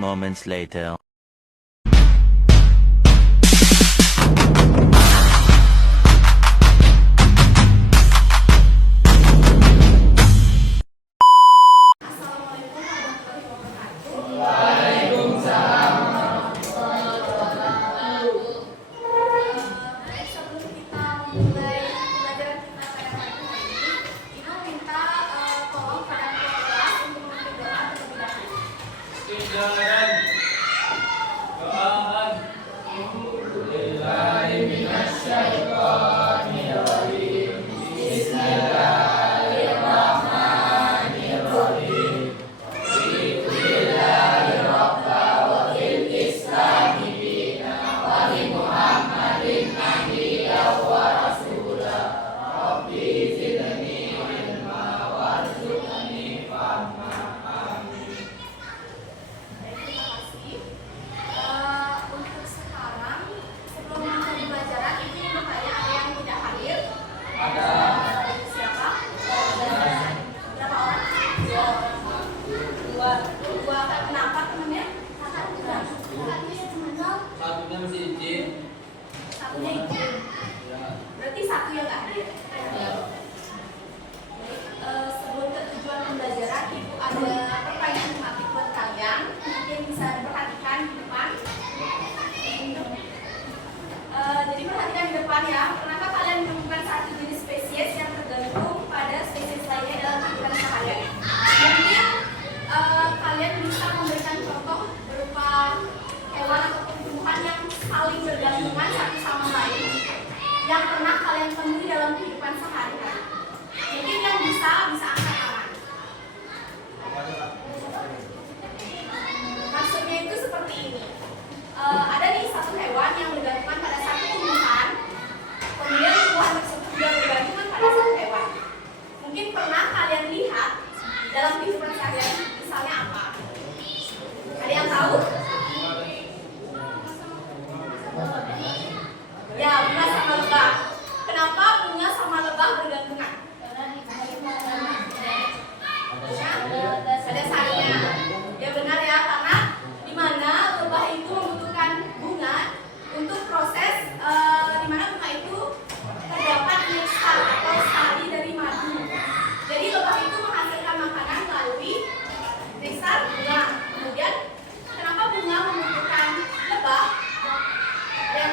moments later. Berarti satu yang nggak hadir. Sebelum ke tujuan pembelajaran, Ibu ada pertanyaan tematik buat kalian. Mungkin bisa diperhatikan di depan. Jadi perhatikan di depan ya. Pernahkah kalian menemukan satu jenis spesies yang tergantung pada spesies lainnya dalam kehidupan sehari-hari? Mungkin kalian bisa memberikan contoh berupa hewan atau tumbuhan yang saling bergantungan satu sama lain yang pernah kalian temui dalam kehidupan sehari-hari. Mungkin yang bisa angkat tangan. Maksudnya itu seperti ini. Ada nih satu hewan yang bergantungan pada satu tumbuhan, kemudian tumbuhan tersebut juga bergantungan pada satu hewan. Mungkin pernah kalian lihat dalam kehidupan sehari-hari, misalnya apa? Ada yang tahu? Ya, bunga sama lebah. Kenapa bunga sama lebah bergantungan? Ada sarina. Ya benar ya, karena di mana lebah itu membutuhkan bunga untuk proses di mana bunga itu terdapat nektar atau sari dari madu. Jadi lebah itu menghasilkan makanan melalui nektar bunga. Kemudian kenapa bunga membutuhkan lebah? Ada yang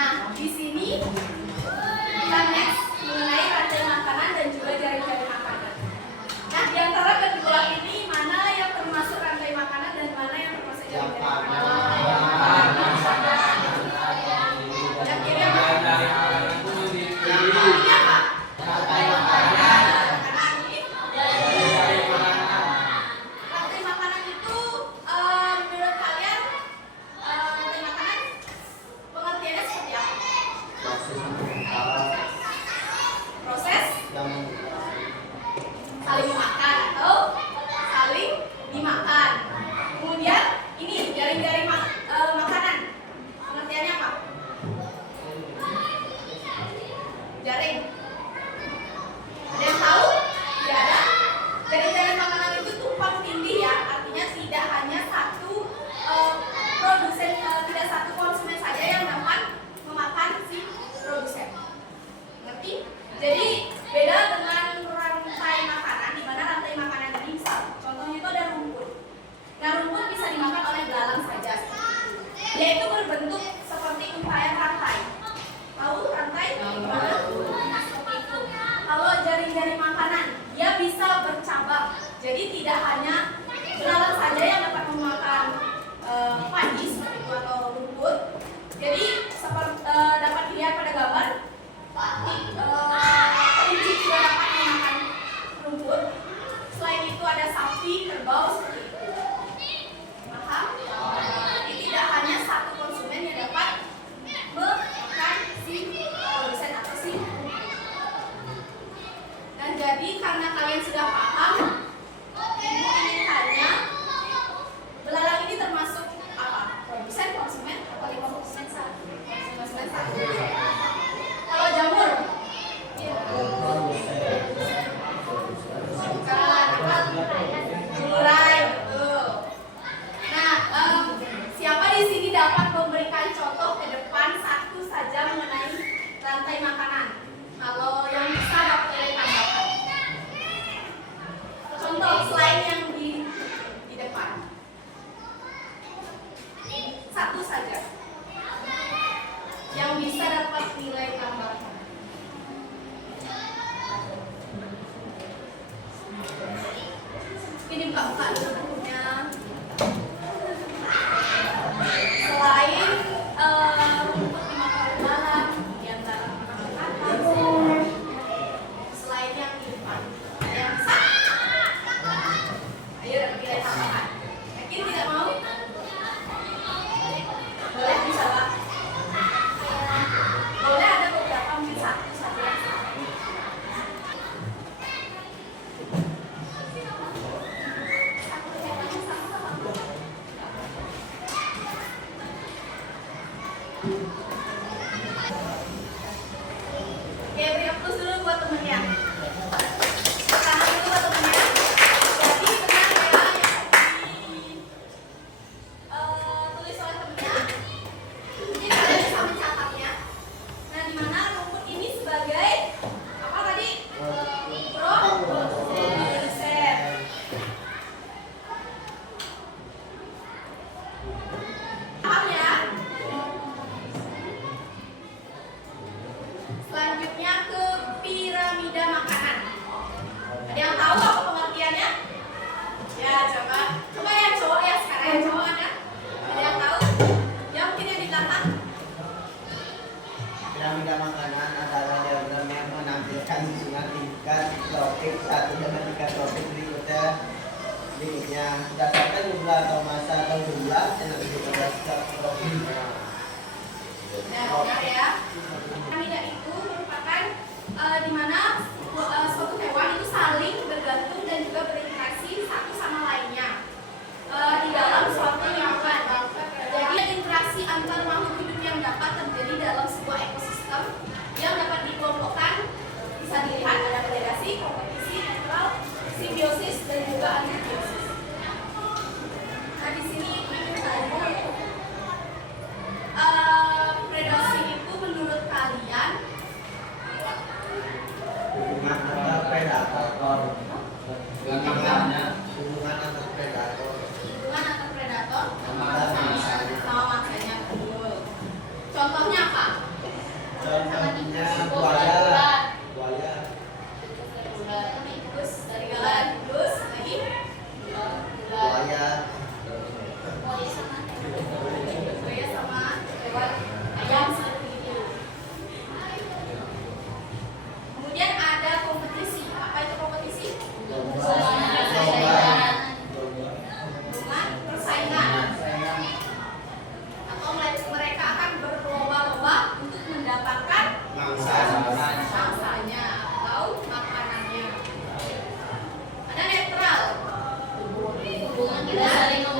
Nah, di sini kita next mengenai rantai makanan dan juga jaring-jaring makanan. Nah, di antara kedua ini mana yang termasuk rantai makanan dan mana yang termasuk jaring-jaring makanan? Yang kiri apa? Ini apa? Rantai makanan. Rantai makanan itu menurut kalian rantai makanan pengertiannya seperti apa? Proses saling memakan atau saling dimakan. Kemudian ini jaring-jaring makanan. Pengertiannya apa? Jaring. Ada yang tahu? Tidak ada. Jaring-jaring makanan itu tumpang tindih ya. Artinya tidak hanya satu produsen, tidak satu konsumen saja yang dapat memakan si produsen. Ngerti? Jadi beda dengan rantai makanan, di mana rantai makanan ini misal, contohnya itu ada rumput. Nah, rumput bisa dimakan oleh belalang saja. Dia itu berbentuk seperti untayan rantai. Tahu rantai? Nah, seperti itu. Kalau jaring-jaring makanan, dia bisa bercabang. Jadi tidak hanya belalang saja yang dapat memakan padi seperti itu atau rumput. Jadi seperti dapat dilihat pada gambar, kelinci juga dapat memakan rumput. Selain itu ada sapi, kerbau seperti itu. Paham? Jadi tidak hanya satu konsumen yang dapat memakan si produsen atau si rumput. Dan jadi karena kalian sudah paham, Ibu ingin tanya, belalang ini termasuk apa? Produsen, konsumen, atau konsumen satu? Konsumen satu. Kalau jamur? Bukan, apa? Murai, betul. Nah, siapa di sini dapat memberikan contoh ke depan satu saja mengenai rantai makanan? Kalau yang bisa dapat boleh tambahkan. Contoh selain yang di depan. Satu saja. Yang bisa dapat nilai tambahan. Ini buka-buka dulu bukunya. Selain rumput dimakan belalang, di antara makanan, selain yang di depan, ada yang bisa? Ayo nilai tambahan. Yakin tidak mau? Boleh bisa Pak? Boleh ada beberapa, mungkin satu saja yang salah. Oke, beri applause dulu buat temennya. Tangan dulu buat temennya. Jadi benar ya yang tulis oleh temennya. Mungkin kalian bisa mencatatnya. Nah, di mana rumput ini sebagai apa tadi? Produsen. Paham ya? Selanjutnya ke piramida makanan. Ada yang tahu apa pengertiannya? Ya, coba yang cowok ya sekarang yang cowok ada? Ada yang tahu? Ya mungkin yang di belakang. Piramida makanan adalah diagram yang menampilkan susunan tingkat tropik satu dengan tingkat tropik berikutnya berdasarkan jumlah atau masa atau jumlah yang lebih pada setiap tropik. Nah, benar ya. Piramida itu merupakan di mana suatu hewan itu saling bergantung dan juga berinteraksi satu sama lainnya di dalam suatu lingkungan. Jadi interaksi antar makhluk hidup yang dapat terjadi dalam sebuah ekosistem yang dapat dikelompokkan bisa dilihat ada predasi, kompetisi, netral, simbiosis dan juga antibiosis. Nah, di sini ingin tanya, predasi itu menurut kalian Hubungan antara predator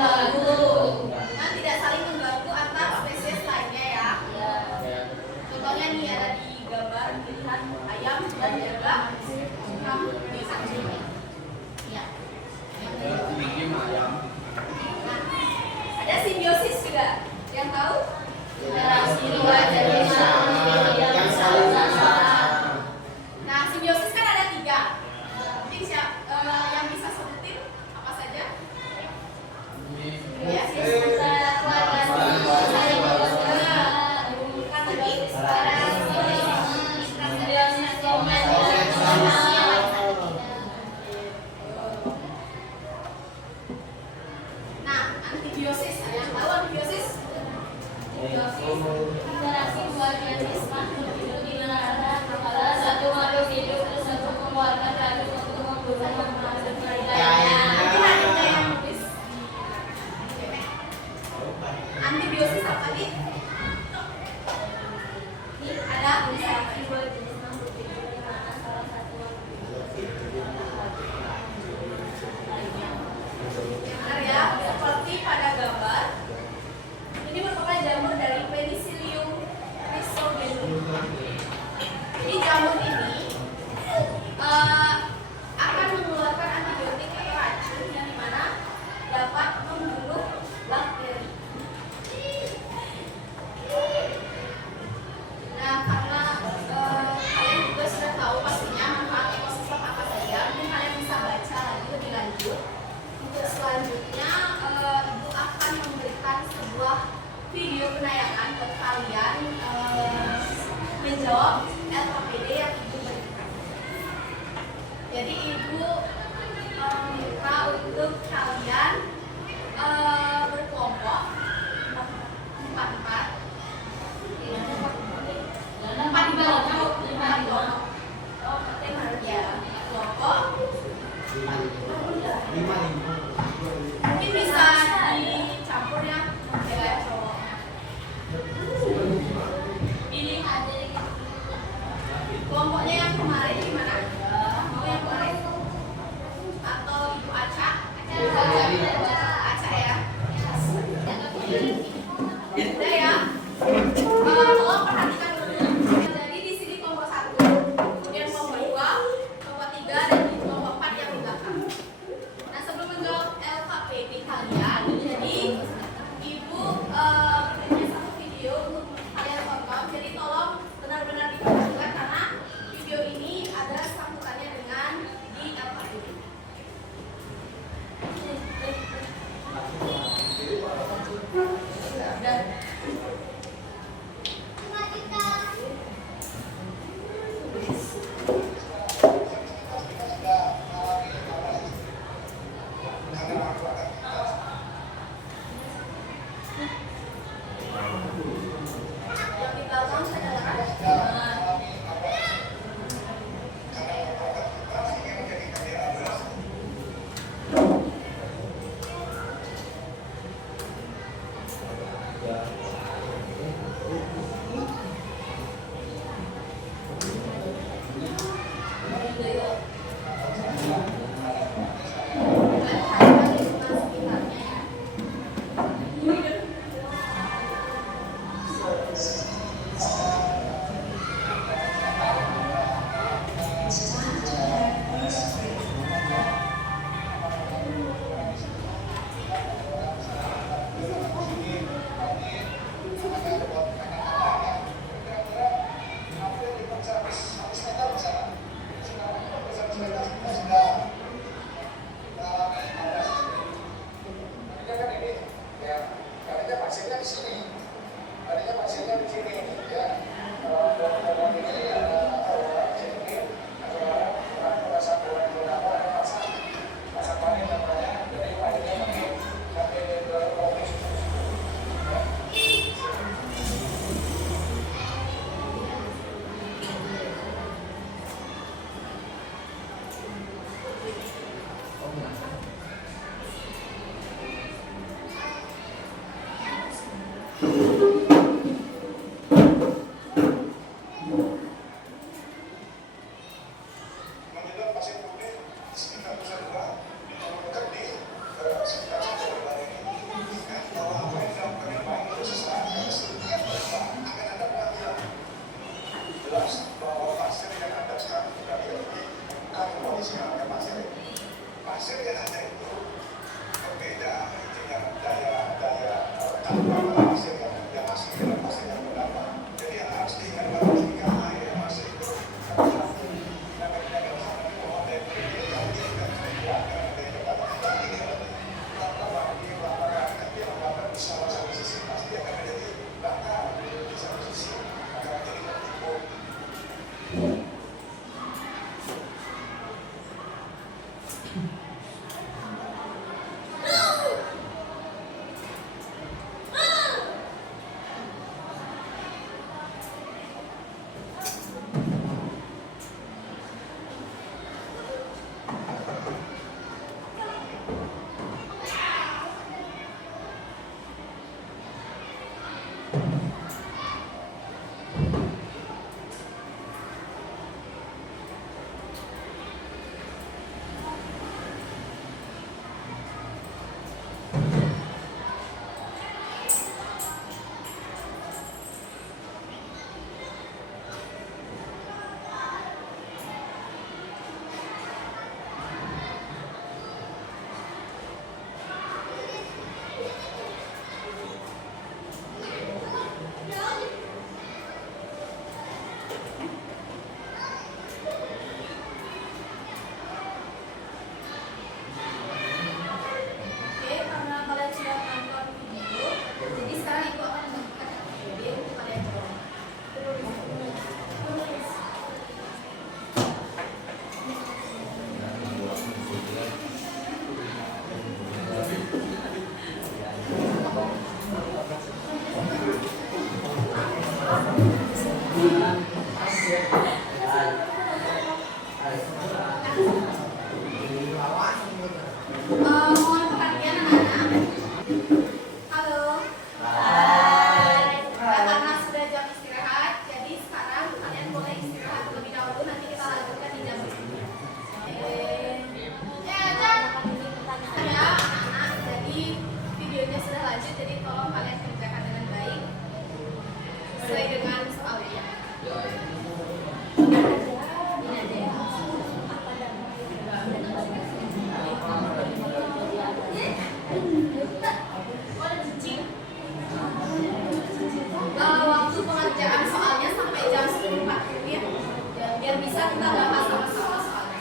mengganggu. Nah, tidak saling mengganggu antar spesies lainnya ya. Contohnya nih ada di gambar pilihan ayam dan juga kambing anjing. Ya. Nah, ada simbiosis juga. Yang tahu? Interaksi dua jenis yang saling. Nah, simbiosis kan ada 3. Mungkin yang bisa sebutin apa saja? Simbiosis Nah, antibiosis. Ada yang tahu antibiosis? Interaksi dua jenis makhluk hidup di antara satu makhluk hidup dan satu mengeluarkan racun untuk membunuh makhluk lainnya. Ada yang nulis. Antibiosis apa nih? Ini ada interaksi dua jenis makhluk hidup di mana salah satu makhluk hidup lainnya. Benar ya, seperti pada gambar. Ini merupakan jamur dari Penicillium rhizogenum. Jadi jamur ini akan mengeluarkan antibiotik atau racun yang dimana dapat membunuh bakteri. Nah, karena kalian juga sudah tahu pastinya manfaat ekosistem apa saja, mungkin kalian bisa baca lagi lebih lanjut. Untuk selanjutnya, Ibu akan memberikan sebuah video penayangan buat kalian menjawab LKPD yang Ibu berikan. Jadi Ibu minta untuk kalian berkelompok 4-4. 4 di kelompok. Oh, penting harus ya kelompok. 5. Mungkin bisa dicampur ya, cewek cowok. Pilih aja gitu. Kelompoknya yang kemarin gimana? Mau yang kemarin? Atau Ibu Aca? Aca ya. Udah ya. Tolong perhatikan dulu. Jadi di sini kelompok 1, kemudian kelompok 2, kelompok 3, dan di kelompok 4 yang di belakang. Nah, sebelum menjawab LKPD kalian, jadi Ibu punya satu video untuk kalian tonton. Jadi tolong benar-benar diperhatikan karena video ini ada sangkutannya dengan di LKPD. Dan yang di belakang adalah Oke, karena kalian sudah nonton video, jadi sekarang ibu akan membuka video untuk kalian coba. Mohon perhatian anak-anak. Halo. Hai. Karena sudah jam istirahat, jadi sekarang kalian boleh istirahat terlebih dahulu. Nanti kita lanjutkan di jam berikutnya. Ya, anak-anak. Jadi videonya sudah lanjut, jadi tolong kalian kerjakan dengan baik sesuai dengan soalnya. Waktu pengerjaan soalnya sampai jam 10.40 ya, biar bisa kita bahas sama-sama soalnya.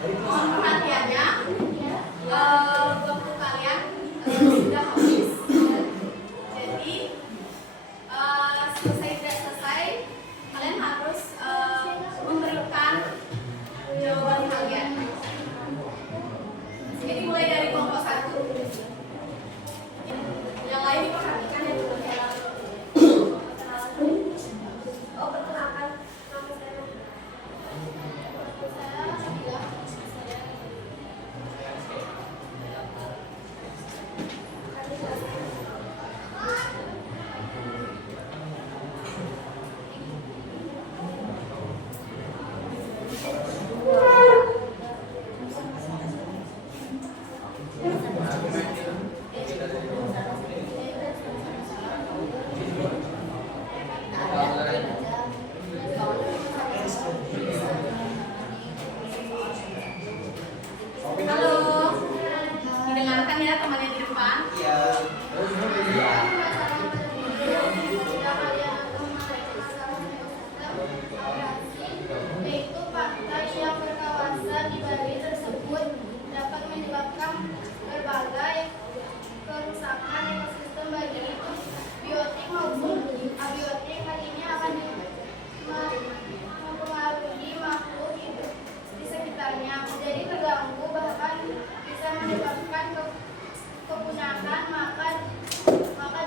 Mohon perhatiannya, waktu kalian sudah habis. Jadi selesai tidak selesai, kalian harus memberikan jawaban kalian. Jadi mulai dari kelompok 1. Yang lain diperhatikan ya. Oh, perkenalkan nama saya. Halo, didengarkan ya temannya di depan. Iya. Yaitu partai yang berkawasan di Bali tersebut dapat menyebabkan berbagai kerusakan ekosistem baik itu biotik maupun abiotik. Hal ini akan mempengaruhi makhluk hidup di sekitarnya menjadi terganggu, bahkan bisa menyebabkan kepunahan. Maka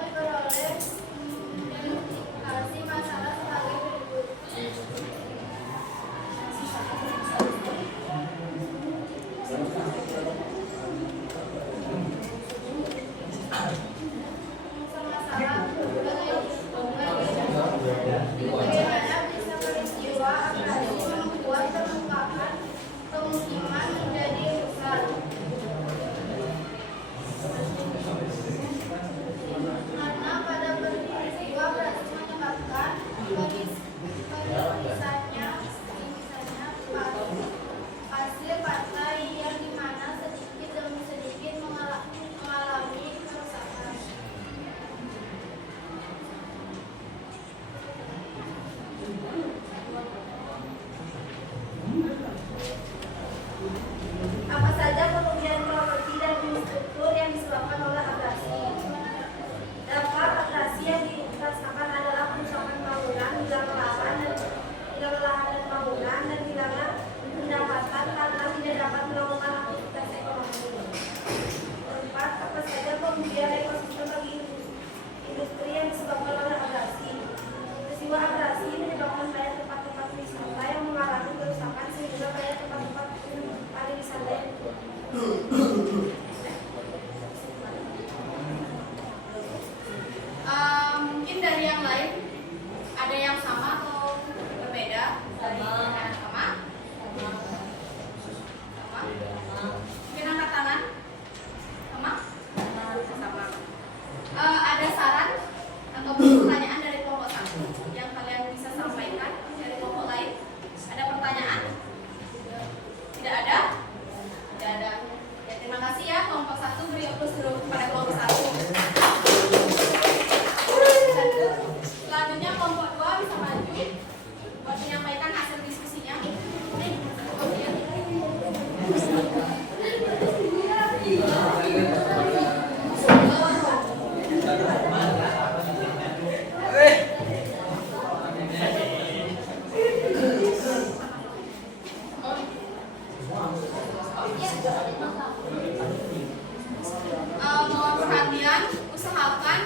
Mohon perhatian, usahakan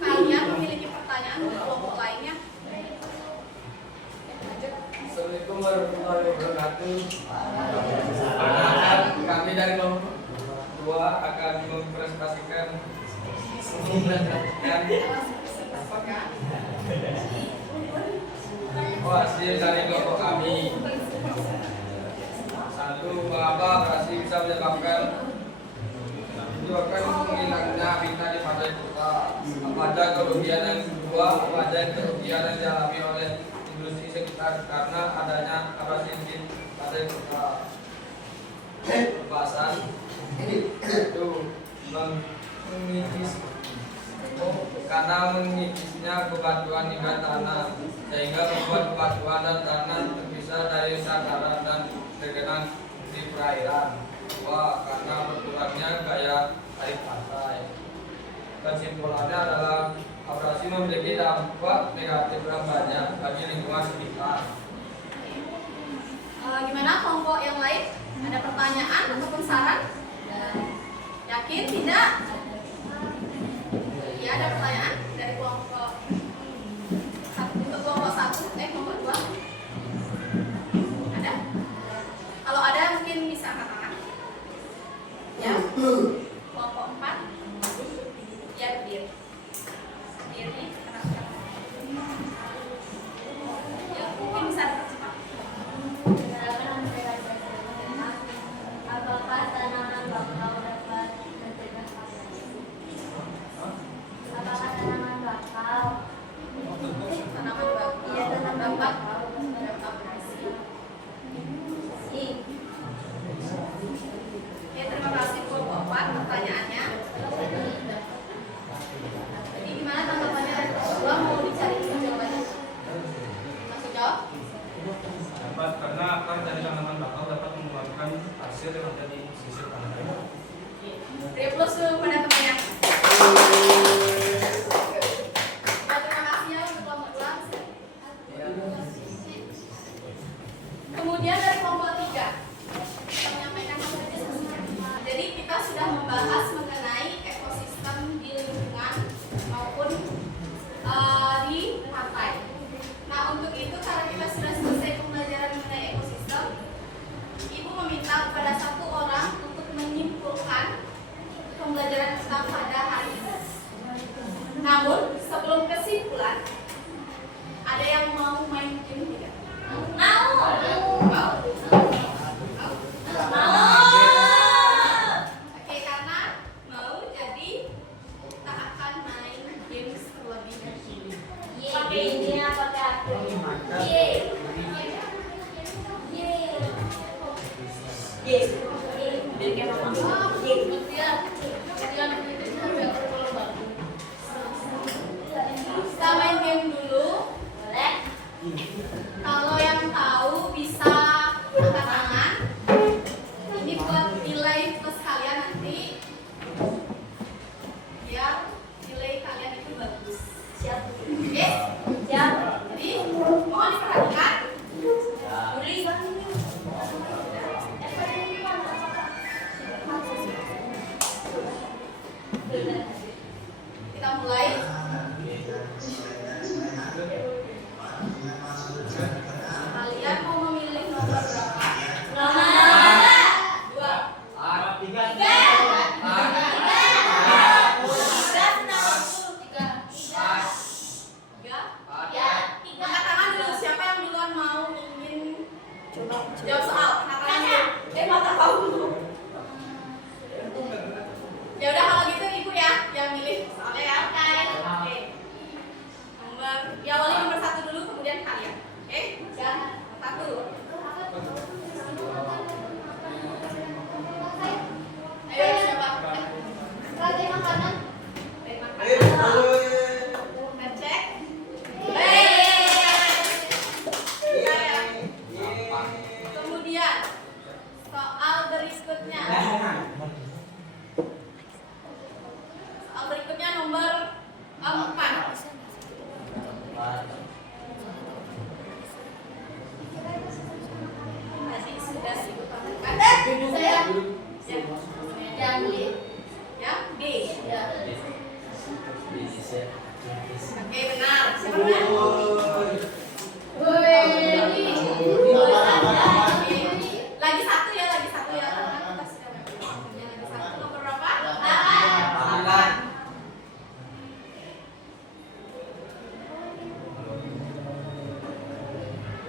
kalian memiliki pertanyaan untuk kelompok lainnya. Assalamualaikum warahmatullahi wabarakatuh. Perkenalkan, kami dari kelompok 2 akan mempresentasikan hasil dari kelompok kami. 1. Mengapa operasi bisa menyebabkan menghilangnya habitat di pantai kota? Apa ada kerugian yang kedua? Apa ada kerugian yang dialami oleh industri sekitar karena adanya operasi di pantai kota? Pembahasan 1. Mengikis karena mengikisnya bebatuan hingga tanah sehingga membuat bebatuan dan tanah terpisah dari dataran dan tergenang di perairan. 2. Karena berkurangnya gaya tarik pantai. Kesimpulannya adalah operasi memiliki dampak negatif yang banyak bagi lingkungan sekitar. Gimana kelompok yang lain? Ada pertanyaan ataupun saran? Yakin? Tidak? Iya, ada pertanyaan dari kelompok untuk kelompok 1, kelompok 2. Ada? Kalau ada mungkin bisa angkat tangan. Ya. Kelompok 4. Ya, berdiri. Berdiri. Ya, mungkin bisa dipercepat. Apakah tanaman bakau dapat mencegah abrasi? Apakah tanaman bakau? Tanaman bakau. Iya, tanaman dapat bakau abrasi. Si. Ya, terima kasih kelompok 4 pertanyaannya. Jadi gimana tanggapannya dari kelompok 2? Mau dicari jawabannya? Langsung jawab? Dapat, karena akar dari tanaman bakau dapat mengeluarkan hasil yang ada di sisi pantai. Beri plus pada temannya. Ya, terima kasih ya untuk kelompok 2. Kemudian dari kelompok 3 kita menyampaikan hasil diskusinya. Jadi kita sudah membahas mengenai ekosistem di lingkungan maupun di pantai. Nah, untuk itu karena kita sudah selesai pembelajaran mengenai ekosistem, Ibu meminta kepada satu orang untuk menyimpulkan pembelajaran kita pada hari ini. Namun, sebelum kesimpulan, ada yang mau main game tidak? Mau? Mau? Oke, karena mau jadi kita akan main games terlebih dahulu. Pakai ini apa pakai aku? Ye. Ye. Ye. Biar kayak mama. Ye. Kita main game dulu. Boleh? Kalau yang tahu bisa angkat tangan. Ini buat nilai plus kalian nanti. Biar nilai kalian itu bagus. Siap. Oke? Siap. Jadi mohon diperhatikan. Uri. Yang D. Ya, D. Ya. Oke, benar. Siapa benar? Woi. Lagi satu ya. Karena kita sudah mepet waktunya. Lagi satu. Nomor berapa? 9.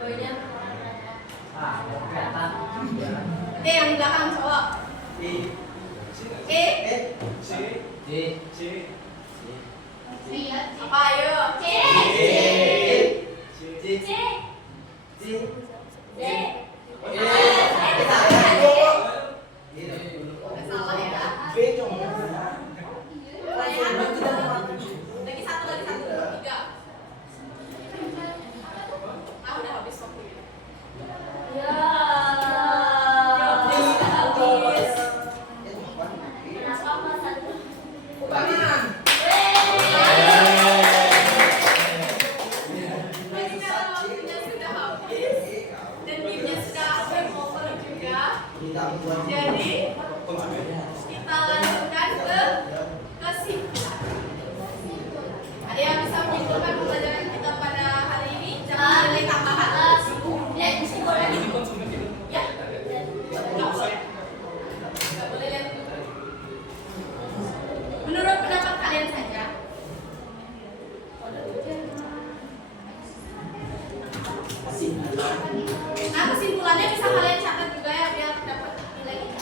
Boynya. D yang di belakang cowok. E. Apa ayo? C. Salah ya. Lagi satu. 3. Ah, udah habis waktunya. Ya. Habis. Kenapa Mas satu? Ketika waktunya sudah habis dan timnya sudah hampir over juga, jadi kita lanjutkan ke kesimpulan. Ada yang bisa menyimpulkan pembelajaran kita pada hari ini? Jangan boleh tambahan. Kesimpulan. Ya, nggak boleh. Nggak boleh lihat dulu. Menurut pendapat kalian saja, nah kesimpulannya bisa kalian catat juga ya biar dapat nilai kita.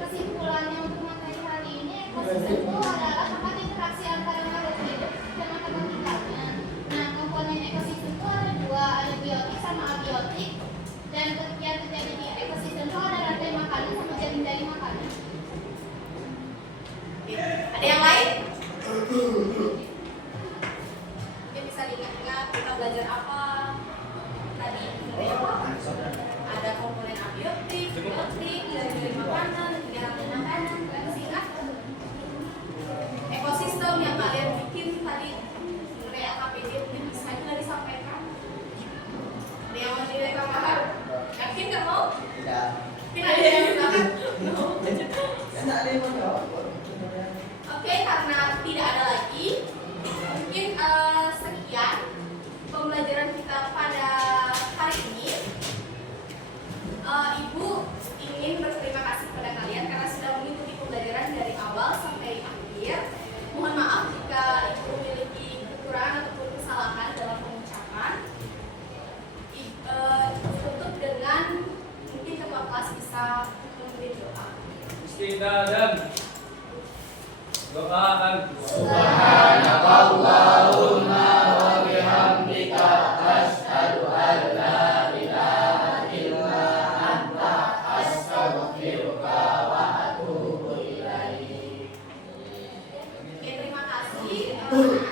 Kesimpulannya untuk materi hari ini, ekosistem itu adalah tempat interaksi antara makhluk hidup dan matematikanya. Nah, komponen ekosistem itu ada dua, ada biotik sama abiotik. Dan yang terjadi di ekosistem itu ada rantai makanan sama jaring dari makanan. Oke. Ada yang lain? Mungkin bisa diingat-ingat kita belajar apa tadi? Ada komponen abiotik, biotik, dari makanan, rantai makanan, kalian masih ingat? Ekosistem yang kalian bikin tadi mengenai LKPD mungkin bisa juga disampaikan. Ada yang mau ditambahkan? Yakin nggak mau? Tidak. Mungkin ada yang silakan. Tidak ada yang menjawab. Oke, karena tidak ada lagi, mungkin sekian pembelajaran kita pada hari ini. Ibu ingin berterima kasih kepada kalian karena sudah mengikuti pembelajaran dari awal sampai akhir. Mohon maaf jika ibu memiliki kekurangan ataupun kesalahan dalam pengucapan. Tutup dengan mungkin ketua kelas bisa memimpin doa. Istighfar dan doakan. Subhanakallahumma wa bihamdika asyhadu an la ilaha illa anta astaghfiruka wa atubu ilaik. Oke, terima kasih.